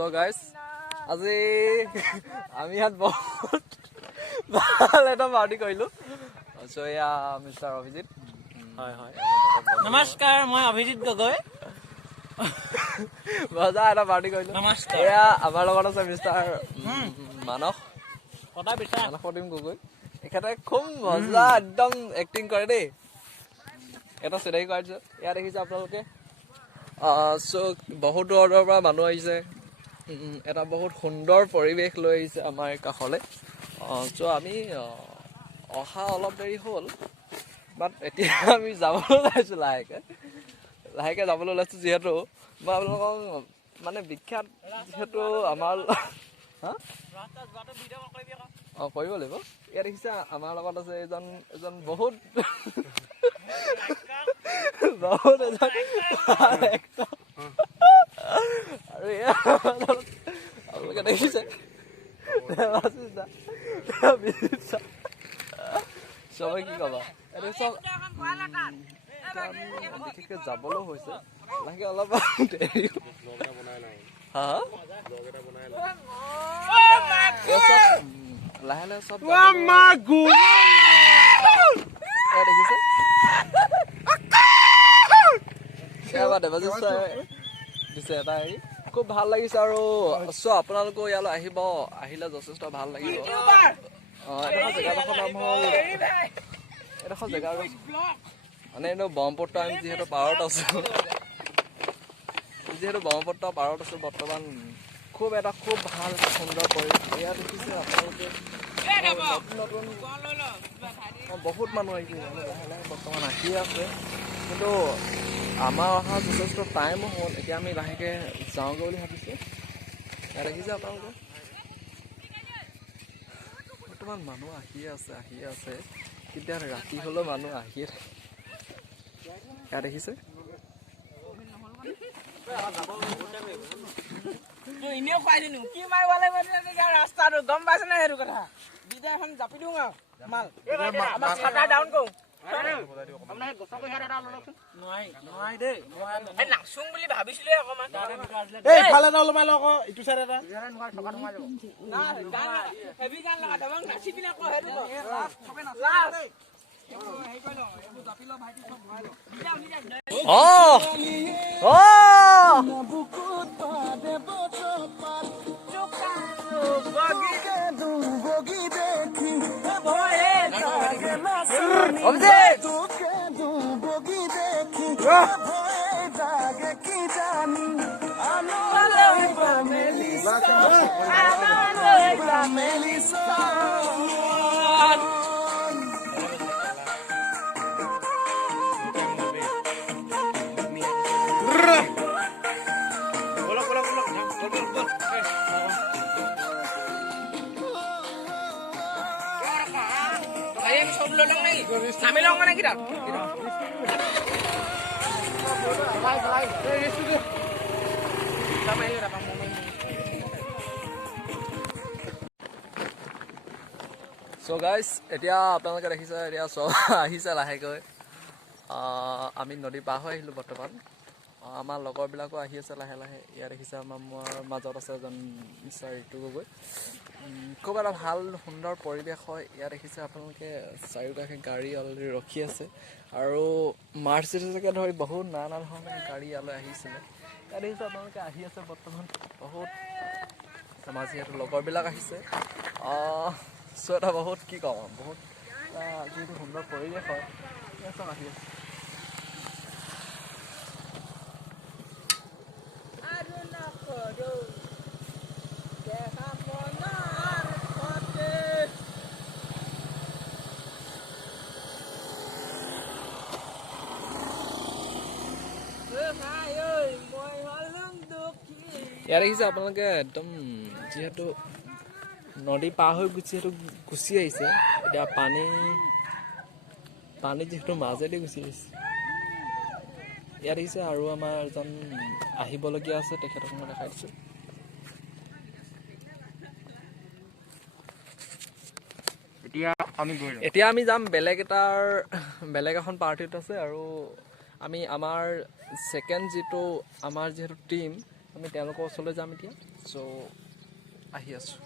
So guys, আজি আমি ইয়াত বহুত ভাল এটা পাৰ্টি কৰিলো। So এয়া মিষ্টাৰ অভিজিত। হয় হয় নমস্কাৰ, মই অভিজিত গগৈ। মজা এটা পাৰ্টি কৰিলো। নমস্কাৰ। এয়া আমাৰ লগত আছে মিষ্টাৰ মানস প্ৰতিম গগৈ। এখেতে খুব মজা একদম এক্টিং কৰে দেই। এটা চিনাকি কৰা দিছো, এয়া দেখিছে আপোনালোকে। চ' বহুত দূৰৰ পৰা মানুহ আহিছে। এটা বহুত সুন্দৰ পৰিৱেশ লৈ আহিছে আমাৰ কাষলৈ। চ' আমি অহা অলপ দেৰি হ'ল, বাট এতিয়া আমি যাবলৈ ওলাইছোঁ লাহেকৈ যাবলৈ ওলাইছোঁ। যিহেতু মই আপোনালোকক মানে বিখ্যাত যিহেতু আমাৰ কৰিব লাগিব। ইয়াত দেখিছে আমাৰ লগত আছে এজন বহুত আৰু আপোনালোকে দেখিছে চবে কি কবা, এইটো চব বিশেষকৈ যাবলৈও হৈছে লাহেকৈ অলপ দেৰি। লাহে লাহে চব দেখিছে। দেৱাশিষ ছাৰে দিছে এটা হেৰি, খুব ভাল লাগিছে। আৰু চ' আপোনালোকেও ইয়ালৈ আহিলে যথেষ্ট ভাল লাগিব। এডোখৰ জেগাডোখৰ নাম হ'ল, এডোখৰ জেগা মানে এইটো ব্ৰহ্মপুত্ৰ। আমি যিহেতু পাৰত আছোঁ বৰ্তমান খুব ভাল সুন্দৰ পৰিৱেশ। এয়া দেখিছে আপোনালোকে নতুন বহুত মানুহ আহিছে, লাহে লাহে বৰ্তমান আহিয়ে আছে। কিন্তু আমাৰ অহা যথেষ্ট টাইমো হ'ল। এতিয়া আমি লাহেকৈ যাওঁগৈ বুলি ভাবিছোঁ। এয়া দেখিছে আপোনালোকে বৰ্তমান মানুহ আহিয়ে আছে। কেতিয়া ৰাতি হ'লেও মানুহ আহিয়ে থাকে। এয়া দেখিছে এনেও খুৱাই দিনো কি মাৰিব লাগিব ৰাস্তাটো, গম পাইছে নে? সেইটো কথা বিদায় এখন জাপি দিওঁ আৰু মাল আমাৰ ডাউন কৰো। নাচুং বুলি ভাবিছিলো অকমান, ইটো চাইড এটা হেভি গান লগা নাচি পিনে আমি লওঁ মানে কিতাপ চ' গাইজ, এতিয়া আপোনালোকে দেখিছে, এতিয়া চব আহিছে লাহেকৈ। আমি নদী পাৰ হৈ আহিলোঁ বৰ্তমান। আমাৰ লগৰবিলাকো আহি আছে লাহে লাহে। ইয়াত দেখিছে আমাৰ মাজত আছে এজন মিষ্টাৰ ঋতু গগৈ। খুব এটা ভাল সুন্দৰ পৰিৱেশ হয়। ইয়াত দেখিছে আপোনালোকে চাৰিওকাষে গাড়ী অলৰেডি ৰখি আছে, আৰু মাৰ্চিডিজকে ধৰি বহুত নানা ধৰণৰ গাড়ী ইয়ালৈ আহিছিলে। ইয়াত দেখিছে আপোনালোকে আহি আছে বৰ্তমান বহুত আমাৰ যিহেতু লগৰবিলাক আহিছে। চ' এটা বহুত কি ক'ম, বহুত যিহেতু সুন্দৰ পৰিৱেশ হয়, চব আহি আছে। ইয়াত দেখিছে আপোনালোকে একদম যিহেতু নদী পাৰ হৈ গুচি আহিছে। এতিয়া পানী যিহেতু মাজেদি গুচি আহিছে। ইয়াত দেখিছে আৰু আমাৰ এজন আহিবলগীয়া আছে, তেখেতক মই দেখাই দিছোঁ। এতিয়া আমি যাম বেলেগ এখন পাৰ্টিত আছে। আৰু আমি আমাৰ ছেকেণ্ড যিহেতু টিম, আমি তেওঁলোকৰ ওচৰলৈ যাম এতিয়া চ' আহি আছোঁ